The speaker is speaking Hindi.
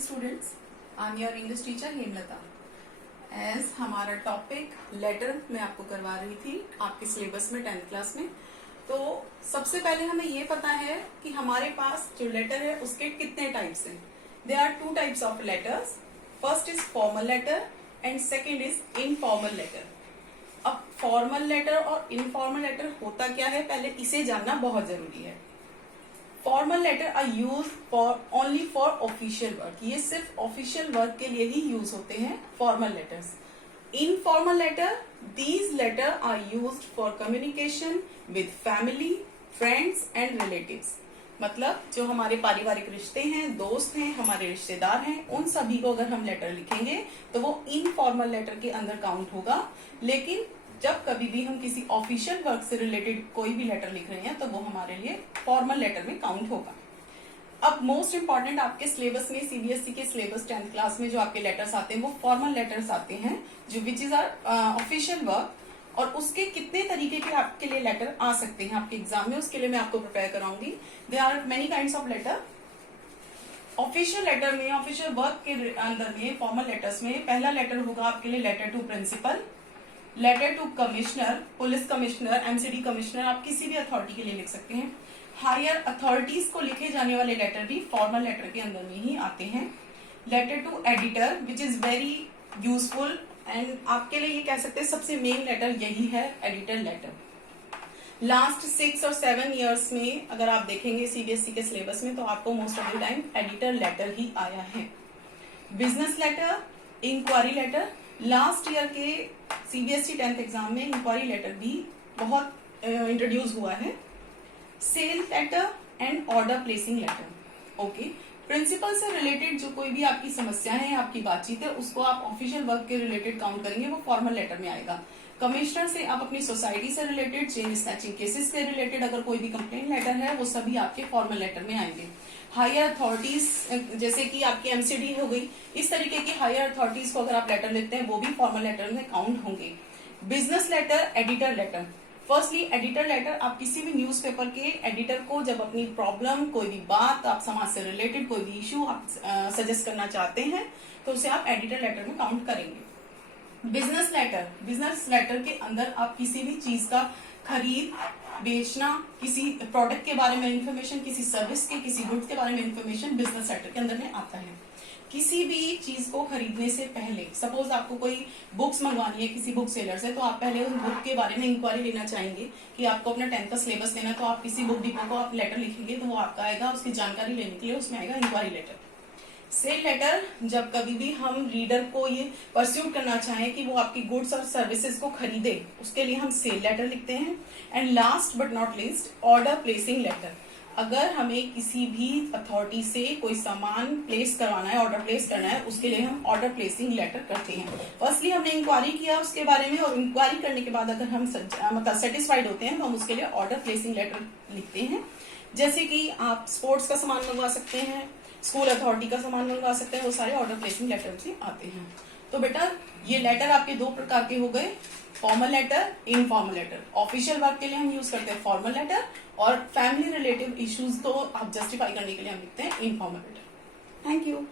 students, I'm your English teacher Hemlata. As हमारा टॉपिक लेटर मैं आपको करवा रही थी आपके सिलेबस में 10th क्लास में। तो सबसे पहले हमें ये पता है कि हमारे पास जो लेटर है उसके कितने टाइप्स हैं। They are 2 types of letters. First is formal letter and second is informal letter. अब फॉर्मल लेटर और इनफॉर्मल लेटर होता क्या है, पहले इसे जानना बहुत जरूरी है। Formal letter are use for only for official work, ये सिर्फ ऑफिशियल वर्क के लिए ही यूज होते हैं formal letters. Informal letter, these letter are used for communication with family, friends and relatives. मतलब जो हमारे पारिवारिक रिश्ते हैं, दोस्त हैं, हमारे रिश्तेदार हैं, उन सभी को अगर हम लेटर लिखेंगे तो वो इनफॉर्मल लेटर के अंदर काउंट होगा। लेकिन जब कभी भी हम किसी ऑफिशियल वर्क से रिलेटेड कोई भी लेटर लिख रहे हैं तो वो हमारे लिए फॉर्मल लेटर में काउंट होगा। अब मोस्ट इंपॉर्टेंट आपके सिलेबस में, सीबीएसई के सिलेबस 10th क्लास में जो आपके लेटर्स आते हैं वो फॉर्मल लेटर्स आते हैं, जो which is are official work. और उसके कितने तरीके के आपके लिए लेटर आ सकते हैं आपके एग्जाम में, उसके लिए मैं आपको प्रिपेयर कराऊंगी। They are many kinds of letter. Official letter में, ऑफिशियल वर्क के अंदर में, फॉर्मल लेटर्स में पहला लेटर होगा आपके लिए letter to principal, letter to commissioner, police commissioner, MCD commissioner, आप किसी भी अथॉरिटी के लिए लिख सकते हैं। हायर अथॉरिटीज को लिखे जाने वाले लेटर भी फॉर्मल लेटर के अंदर में ही आते हैं। Letter to editor which is very useful and आपके लिए ये कह सकते हैं सबसे मेन लेटर यही है, एडिटर लेटर। लास्ट 6 और 7 ईयर्स में अगर आप देखेंगे सीबीएसई के सिलेबस में तो आपको most of the time editor letter ही आया है। Business letter, inquiry letter, last year के सीबीएसई 10th एग्जाम में इंक्वायरी लेटर भी बहुत इंट्रोड्यूस हुआ है। Sale letter and order placing letter. Okay, principal से रिलेटेड जो कोई भी आपकी समस्या है, आपकी बातचीत है, उसको आप ऑफिशियल वर्क के रिलेटेड काउंट करेंगे, वो फॉर्मल लेटर में आएगा। कमिश्नर से आप अपनी सोसाइटी से रिलेटेड, चेन स्नैचिंग केसेस से रिलेटेड अगर कोई भी कंप्लेंट लेटर है वो सभी आपके फॉर्मल लेटर में आएंगे। हायर अथॉरिटीज जैसे कि आपकी एमसीडी हो गई, इस तरीके की हायर अथॉरिटीज को अगर आप लेटर लिखते हैं वो भी फॉर्मल लेटर में काउंट होंगे। Business letter, editor letter. Firstly editor letter, आप किसी भी न्यूज़पेपर के एडिटर को जब अपनी प्रॉब्लम, कोई भी बात, आप समाज से रिलेटेड कोई भी इश्यू आप सजेस्ट करना चाहते हैं तो उसे आप एडिटर लेटर में काउंट करेंगे। बिजनेस लेटर, बिजनेस लेटर के अंदर आप किसी भी चीज का खरीद बेचना, किसी प्रोडक्ट के बारे में इंफॉर्मेशन, किसी सर्विस के, किसी गुड्स के बारे में इंफॉर्मेशन बिजनेस लेटर के अंदर में आता है। किसी भी चीज को खरीदने से पहले, सपोज आपको कोई बुक्स मंगवानी है किसी बुक सेलर से, तो आप पहले उस बुक के बारे में इंक्वायरी लेना चाहेंगे कि आपको अपना 10th का सिलेबस देना, तो आप किसी बुक डिपो को आप लेटर लिखेंगे तो वो आपका आएगा, उसकी जानकारी लेने के लिए उसमें आएगा इंक्वायरी लेटर। सेल लेटर, जब कभी भी हम रीडर को ये परस्यूट करना चाहें कि वो आपकी गुड्स और सर्विसेज को खरीदे, उसके लिए हम सेल लेटर लिखते हैं। And last but not least, order placing letter. अगर हमें किसी भी अथॉरिटी से कोई सामान प्लेस करवाना है, ऑर्डर प्लेस करना है, उसके लिए हम ऑर्डर प्लेसिंग लेटर करते हैं। फर्स्टली हमने इंक्वायरी किया उसके बारे में, और इंक्वायरी करने के बाद अगर हम मतलब सेटिस्फाइड होते हैं तो हम उसके लिए ऑर्डर प्लेसिंग लेटर लिखते हैं। जैसे कि आप स्पोर्ट्स का सामान मंगवा सकते हैं, स्कूल अथॉरिटी का सामान मंगवा सकते हैं, वो सारे ऑर्डर प्लेसिंग लेटर से आते हैं। तो बेटा ये लेटर आपके 2 प्रकार के हो गए, formal letter, informal letter. Official work के लिए हम यूज करते हैं फॉर्मल लेटर, और फैमिली रिलेटिव इश्यूज को आप जस्टिफाई करने के लिए हम लिखते हैं इनफॉर्मल लेटर। Thank you.